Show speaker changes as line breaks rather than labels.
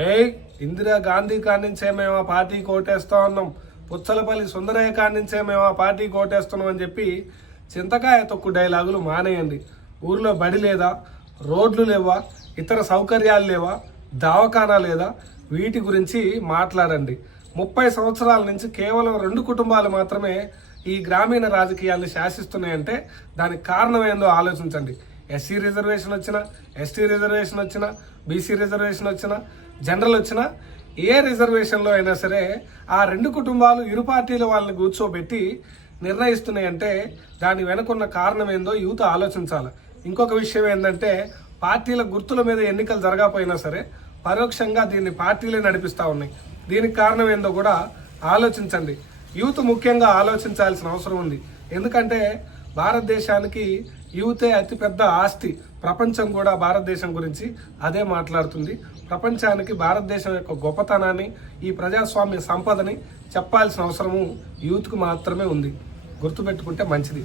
ఏయ్ ఇందిరా గాంధీ కానించే మేము ఆ పార్టీ కోటేస్తా ఉన్నాం. పుచ్చలపల్లి సుందరయ్య కానించే మేము ఆ పార్టీ కోటేస్తున్నాం అని చెప్పి చింతకాయ తొక్కు డైలాగులు మానేయండి. ఊర్లో బడి లేదా రోడ్లు లేవా ఇతర సౌకర్యాలు లేవా దవాఖానా లేదా వీటి గురించి మాట్లాడండి. ముప్పై సంవత్సరాల నుంచి కేవలం రెండు కుటుంబాలు మాత్రమే ఈ గ్రామీణ రాజకీయాల్ని శాసిస్తున్నాయంటే దానికి కారణం ఏందో ఆలోచించండి. ఎస్సీ రిజర్వేషన్ వచ్చినా ఎస్టీ రిజర్వేషన్ వచ్చినా బీసీ రిజర్వేషన్ వచ్చినా జనరల్ వచ్చినా ఏ రిజర్వేషన్లో అయినా సరే ఆ రెండు కుటుంబాలు ఇరు పార్టీల వాళ్ళని కూర్చోబెట్టి నిర్ణయిస్తున్నాయంటే దాని వెనుకున్న కారణం ఏందో యూత్ ఆలోచించాలి. ఇంకొక విషయం ఏంటంటే పార్టీల గుర్తుల మీద ఎన్నికలు జరగకపోయినా సరే పరోక్షంగా దీన్ని పార్టీలే నడిపిస్తూ ఉన్నాయి. దీనికి కారణం ఏందో కూడా ఆలోచించండి. యూత్ ముఖ్యంగా ఆలోచించాల్సిన అవసరం ఉంది. ఎందుకంటే భారతదేశానికి యూతే అతిపెద్ద ఆస్తి ప్రపంచం కూడా భారతదేశం గురించి అదే మాట్లాడుతుంది. ప్రపంచానికి భారతదేశం యొక్క గొప్పతనాన్ని ఈ ప్రజాస్వామ్య సంపదని చెప్పాల్సిన అవసరము యూత్కు మాత్రమే ఉంది. గుర్తుపెట్టుకుంటే మంచిది.